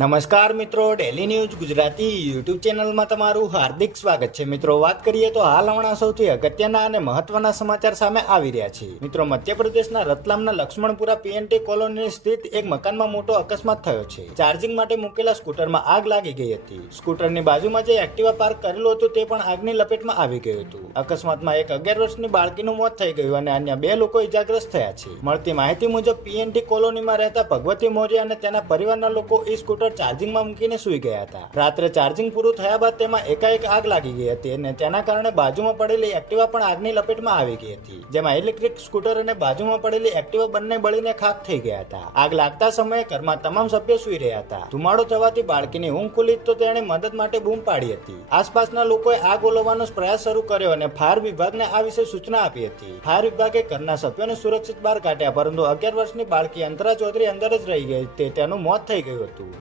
નમસ્કાર મિત્રો, daily news Gujarati YouTube ચેનલમાં તમારું હાર્દિક સ્વાગત છે. મિત્રો, વાત કરીએ તો હાલ હમણાં સૌથી અગત્યના અને મહત્વના સમાચાર સામે આવી રહ્યા છે. મિત્રો, મધ્યપ્રદેશના રતલામના લક્ષ્મણપુરા પીએનટી કોલોની સ્થિત એક મકાનમાં મોટો અકસ્માત થયો છે. ચાર્જિંગ માટે મૂકેલા સ્કૂટરમાં આગ લાગી ગઈ હતી. સ્કૂટરની બાજુમાં જે એક્ટિવા પાર્ક કરેલું હતું તે પણ આગની લપેટમાં આવી ગયું હતું. અકસ્માતમાં એક 11 વર્ષની બાળકીનું મોત થઈ ગયું અને અન્ય 2 લોકો ઇજાગ્રસ્ત થયા છે. મળતી માહિતી મુજબ પીએનટી કોલોનીમાં રહેતા ભગવતી મૌર્ય અને તેના પરિવારના લોકો એ સ્કૂટર ચાર્જિંગમાં મૂકીને સૂઈ ગયા હતા. રાત્રે ચાર્જિંગ પૂરું થયા બાદ તેમાં એકાએક આગ લાગી ગઈ હતી અને તેના કારણે બાજુમાં પડેલી એક્ટિવા પણ આગની લપેટમાં આવી ગઈ હતી, જેમાં ઇલેક્ટ્રિક સ્કૂટર અને બાજુમાં પડેલી એક્ટિવા બંને બળીને ખાખ થઈ ગયા હતા. આગ લાગતા સમયે ઘરમાં તમામ સભ્યો સૂઈ રહ્યા હતા. ધુમાડો થવાથી બાળકીની ઊંઘ ખુલી તો તેણે મદદ માટે બૂમ પાડી હતી. આસપાસના લોકોએ આગ ઓલવવાનો પ્રયાસ શરૂ કર્યો અને ફાયર વિભાગને આ વિશે સૂચના આપી હતી. ફાયર વિભાગે ઘરના સભ્યોને સુરક્ષિત બહાર કાઢ્યા, પરંતુ 11 વર્ષની બાળકી અંતરા ચૌધરી અંદર જ રહી ગઈ તે તેનું મોત થઈ ગયું હતું.